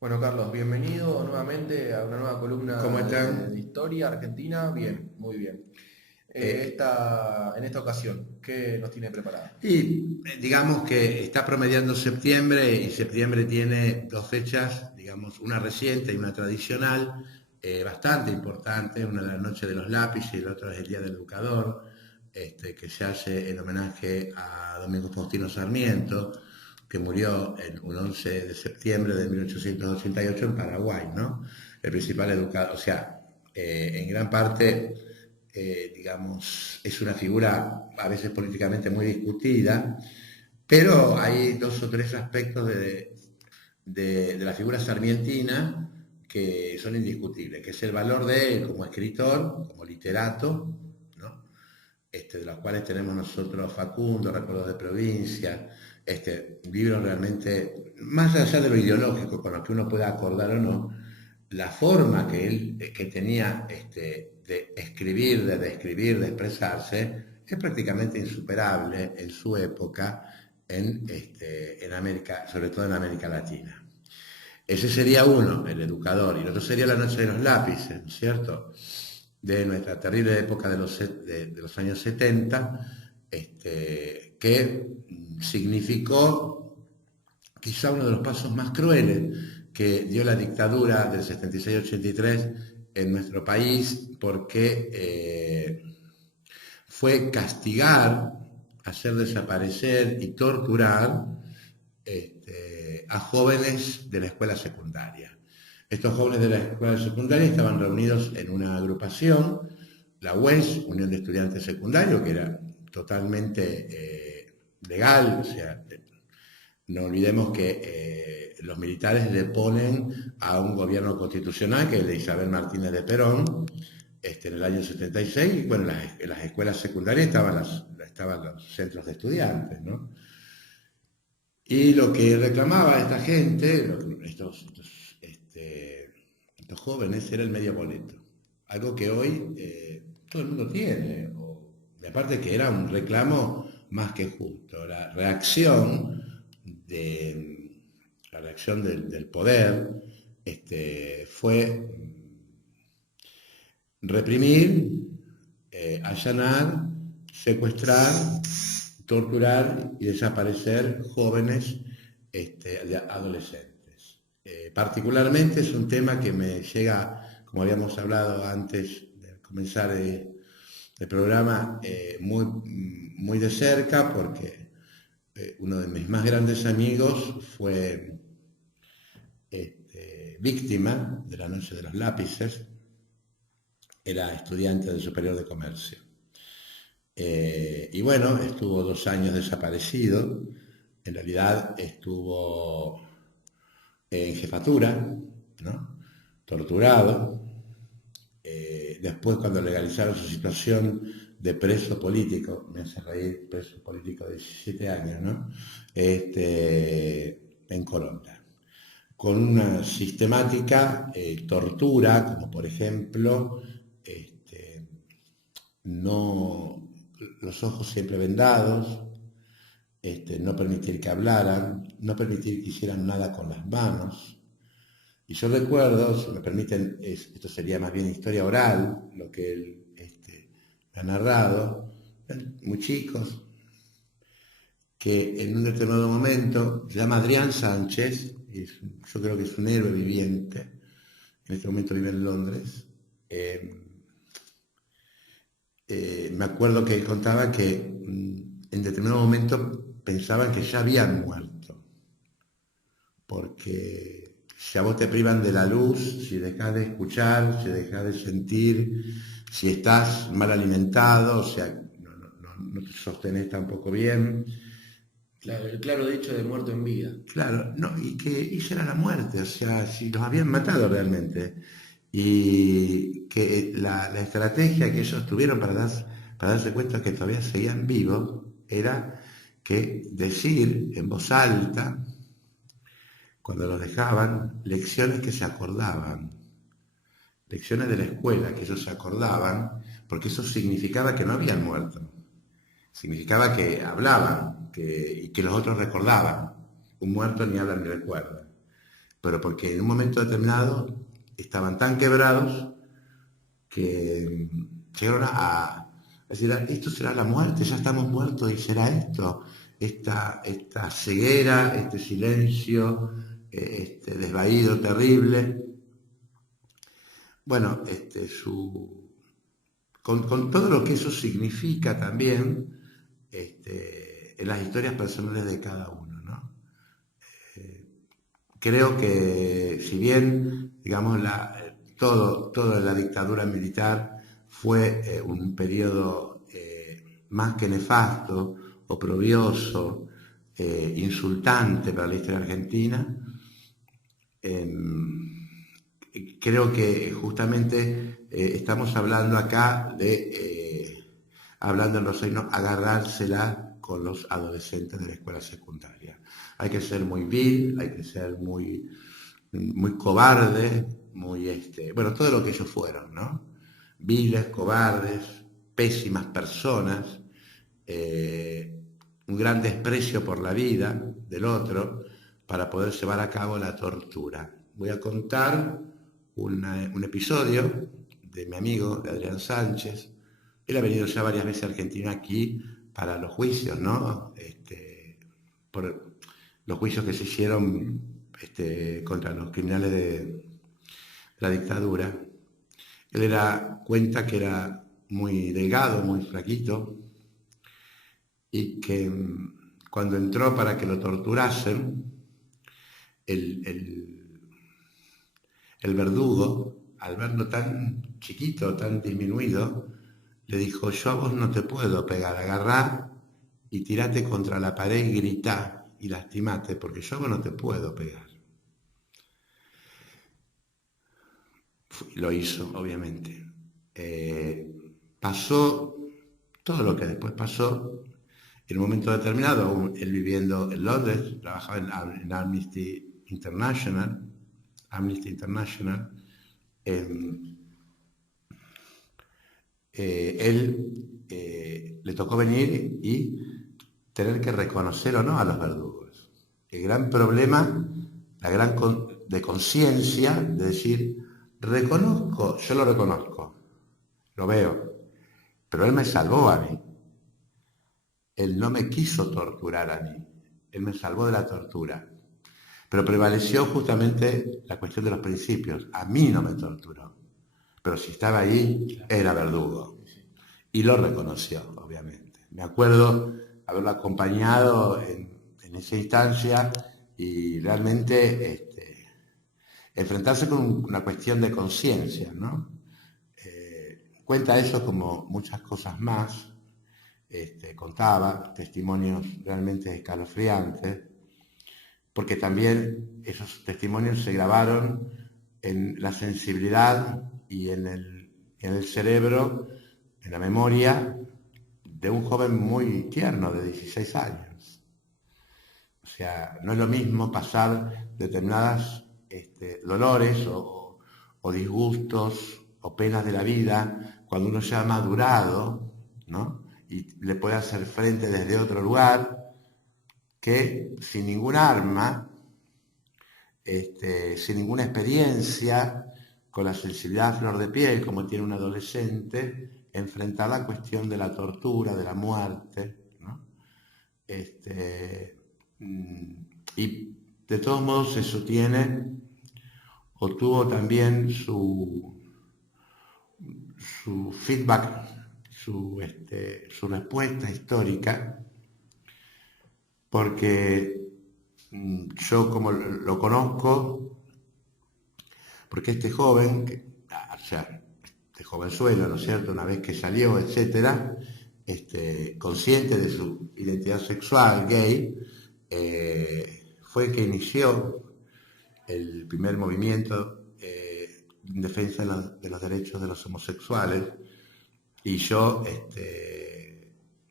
Bueno, Carlos, bienvenido nuevamente a una nueva columna ¿Cómo de están? historia argentina. Bien, muy bien. Eh, En esta ocasión, ¿qué nos tiene preparado? digamos que está promediando septiembre y septiembre tiene dos fechas, digamos, una reciente y una tradicional, bastante importante, una es la Noche de los Lápices y la otra es el Día del Educador, que se hace en homenaje a Domingo Faustino Sarmiento, que murió un 11 de septiembre de 1888 en Paraguay, ¿no? El principal educador, o sea, en gran parte digamos, es una figura a veces políticamente muy discutida, pero hay dos o tres aspectos de la figura sarmientina que son indiscutibles, que es el valor de él como escritor, como literato, ¿no? De los cuales tenemos nosotros Facundo, Recuerdos de Provincia, libros realmente, más allá de lo ideológico, con lo que uno pueda acordar o no, la forma que él que tenía de escribir, de describir, de expresarse, es prácticamente insuperable en su época en América, sobre todo en América Latina. Ese sería uno, el educador, y el otro sería la noche de los lápices, ¿no es cierto? De nuestra terrible época de los años 70, que significó quizá uno de los pasos más crueles que dio la dictadura del 76-83 en nuestro país, porque fue castigar, hacer desaparecer y torturar a jóvenes de la escuela secundaria. Estos jóvenes de la escuela secundaria estaban reunidos en una agrupación, la UES, Unión de Estudiantes Secundarios, que era totalmente legal, o sea, no olvidemos que los militares le ponen a un gobierno constitucional, que es de Isabel Martínez de Perón, en el año 76, y bueno, en las escuelas secundarias estaban los centros de estudiantes, ¿no? Y lo que reclamaba esta gente, estos jóvenes, era el medio boleto. Algo que hoy todo el mundo tiene. Y aparte que era un reclamo más que justo. La reacción del poder fue reprimir, allanar, secuestrar, torturar y desaparecer jóvenes adolescentes. Particularmente es un tema que me llega, como habíamos hablado antes de comenzar el programa, muy de cerca, porque uno de mis más grandes amigos fue víctima de la Noche de los Lápices, era estudiante del Superior de Comercio. Y bueno, estuvo 2 años desaparecido, en realidad estuvo en jefatura, ¿no? Torturado. Después, cuando legalizaron su situación de preso político, me hace reír, preso político de 17 años, ¿no? En Colombia, con una sistemática tortura, como por ejemplo, no, los ojos siempre vendados, no permitir que hablaran, no permitir que hicieran nada con las manos. Y yo recuerdo, si me permiten, esto sería más bien historia oral, lo que él ha narrado, muy chicos, que en un determinado momento se llama Adrián Sánchez, yo creo que es un héroe viviente, en este momento vive en Londres. Me acuerdo que él contaba que en determinado momento pensaban que ya habían muerto, porque si a vos te privan de la luz, si dejas de escuchar, si dejas de sentir, si estás mal alimentado, o sea, no te sostenés tampoco bien. Claro, el claro dicho de muerto en vida. Claro, no, y que esa era la muerte, o sea, si los habían matado realmente. Y que la estrategia que ellos tuvieron para darse cuenta que todavía seguían vivos era que decir en voz alta, cuando los dejaban, lecciones que se acordaban, lecciones de la escuela que ellos se acordaban, porque eso significaba que no habían muerto, significaba que hablaban y que los otros recordaban. Un muerto ni habla ni recuerda. pero porque en un momento determinado estaban tan quebrados que llegaron a decir, esto será la muerte, ya estamos muertos y será esto, esta ceguera, este silencio, este desvaído terrible. Bueno, con todo lo que eso significa también en las historias personales de cada uno, ¿no? Creo que si bien, digamos, toda la dictadura militar fue un periodo más que nefasto, oprobioso, insultante para la historia argentina, creo que justamente estamos hablando acá hablando en los signos, agarrársela con los adolescentes de la escuela secundaria. Hay que ser muy vil, hay que ser muy cobarde, bueno, todo lo que ellos fueron, ¿no? Viles, cobardes, pésimas personas, un gran desprecio por la vida del otro para poder llevar a cabo la tortura. Voy a contar un episodio de mi amigo, de Adrián Sánchez. Él ha venido ya varias veces a Argentina aquí para los juicios, ¿no? Por los juicios que se hicieron contra los criminales de la dictadura. Él cuenta que era muy delgado, muy flaquito, y que cuando entró para que lo torturasen, el verdugo, al verlo tan chiquito, tan disminuido, le dijo, yo a vos no te puedo pegar, agarrá y tirate contra la pared y gritá y lastimate, porque yo a vos no te puedo pegar. Lo hizo, obviamente. Pasó todo lo que después pasó. En un momento determinado, él viviendo en Londres, trabajaba en Amnesty International, él le tocó venir y tener que reconocer o no a los verdugos. El gran problema, de conciencia, de decir, reconozco, yo lo reconozco, lo veo, pero él me salvó a mí. Él no me quiso torturar a mí, él me salvó de la tortura. Pero prevaleció justamente la cuestión de los principios. A mí no me torturó, pero si estaba ahí, era verdugo. Y lo reconoció, obviamente. Me acuerdo haberlo acompañado en esa instancia y realmente enfrentarse con una cuestión de conciencia, ¿no? Cuenta eso como muchas cosas más. Contaba testimonios realmente escalofriantes, porque también esos testimonios se grabaron en la sensibilidad y en el cerebro, en la memoria de un joven muy tierno, de 16 años. O sea, no es lo mismo pasar determinadas dolores o disgustos o penas de la vida cuando uno ya ha madurado, ¿no? Y le puede hacer frente desde otro lugar, que sin ningún arma, sin ninguna experiencia, con la sensibilidad a flor de piel, como tiene un adolescente, enfrentar la cuestión de la tortura, de la muerte, ¿no? Y de todos modos eso tiene, o tuvo también su feedback, su respuesta histórica, porque yo como lo conozco, porque este joven, o sea, este jovenzuelo, ¿no es cierto?, una vez que salió, etcétera, consciente de su identidad sexual, gay, fue el que inició el primer movimiento en defensa de los derechos de los homosexuales, y yo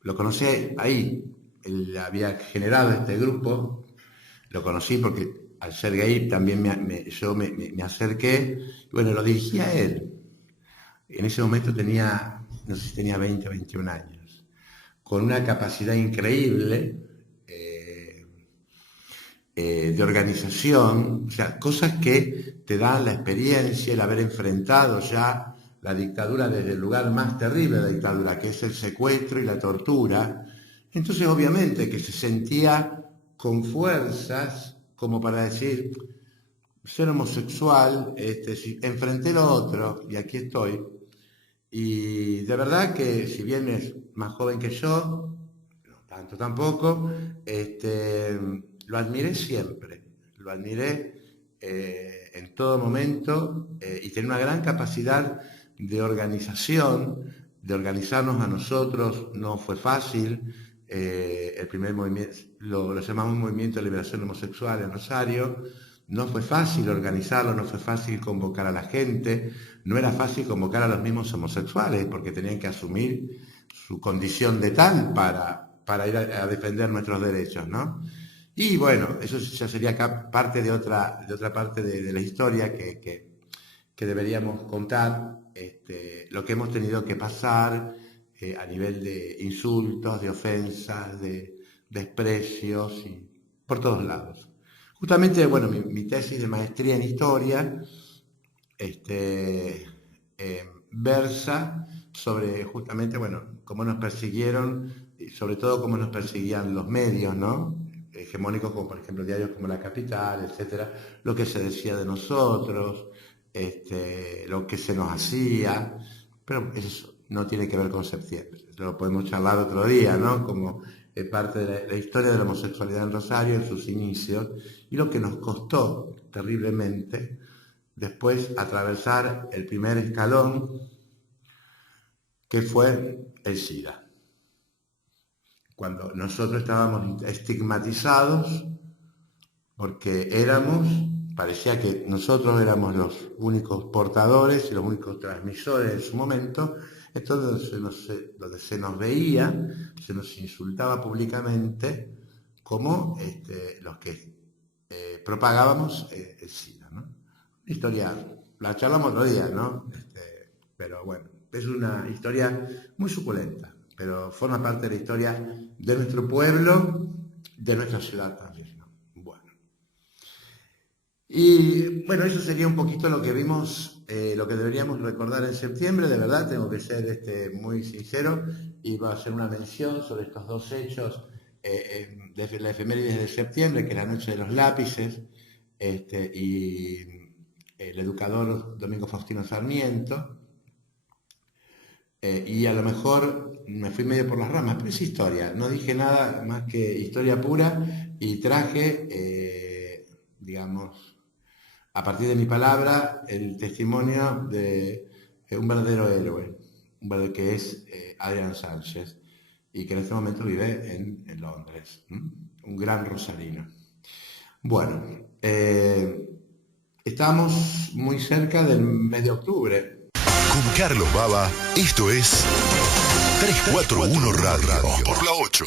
lo conocí ahí. Él había generado este grupo, lo conocí porque al ser gay también yo me acerqué, y bueno, lo dirigí a él. En ese momento tenía, no sé si tenía 20 o 21 años, con una capacidad increíble, de organización, o sea, cosas que te dan la experiencia, el haber enfrentado ya la dictadura desde el lugar más terrible de la dictadura, que es el secuestro y la tortura. Entonces, obviamente, que se sentía con fuerzas como para decir, ser homosexual, enfrenté lo otro y aquí estoy. Y de verdad que si bien es más joven que yo, no tanto tampoco, lo admiré siempre, lo admiré en todo momento y tiene una gran capacidad de organización, de organizarnos a nosotros. No fue fácil. El primer movimiento, lo llamamos Movimiento de Liberación Homosexual en Rosario. No fue fácil organizarlo, no fue fácil convocar a la gente, no era fácil convocar a los mismos homosexuales porque tenían que asumir su condición de tal para ir a defender nuestros derechos, ¿no? Y bueno, eso ya sería parte de otra parte de la historia que deberíamos contar, lo que hemos tenido que pasar a nivel de insultos, de ofensas, de desprecios, y por todos lados. Justamente, bueno, mi tesis de maestría en historia versa sobre justamente, bueno, cómo nos persiguieron y sobre todo cómo nos perseguían los medios, ¿no? Hegemónicos como por ejemplo diarios como La Capital, etcétera, lo que se decía de nosotros, lo que se nos hacía, pero eso no tiene que ver con septiembre, lo podemos charlar otro día, ¿no? Como parte de la historia de la homosexualidad en Rosario, en sus inicios, y lo que nos costó terriblemente después atravesar el primer escalón, que fue el SIDA. Cuando nosotros estábamos estigmatizados porque parecía que nosotros éramos los únicos portadores y los únicos transmisores en su momento. Entonces, donde se nos veía, se nos insultaba públicamente como los que propagábamos el SIDA, ¿no? Una historia, la charlamos otro día, ¿no? Pero bueno, es una historia muy suculenta, pero forma parte de la historia de nuestro pueblo, de nuestra ciudad también, ¿no? Bueno. Y bueno, eso sería un poquito lo que vimos, lo que deberíamos recordar en septiembre. De verdad, tengo que ser muy sincero y va a hacer una mención sobre estos dos hechos de la efeméride de septiembre, que es la Noche de los Lápices, y el educador Domingo Faustino Sarmiento. Y a lo mejor me fui medio por las ramas, pero es historia. No dije nada más que historia pura y traje, digamos, a partir de mi palabra, el testimonio de un verdadero héroe, que es Adrián Sánchez, y que en este momento vive en Londres, un gran rosarino. Bueno, estamos muy cerca del mes de octubre. Con Carlos Baba, esto es 341 Radio por la 8.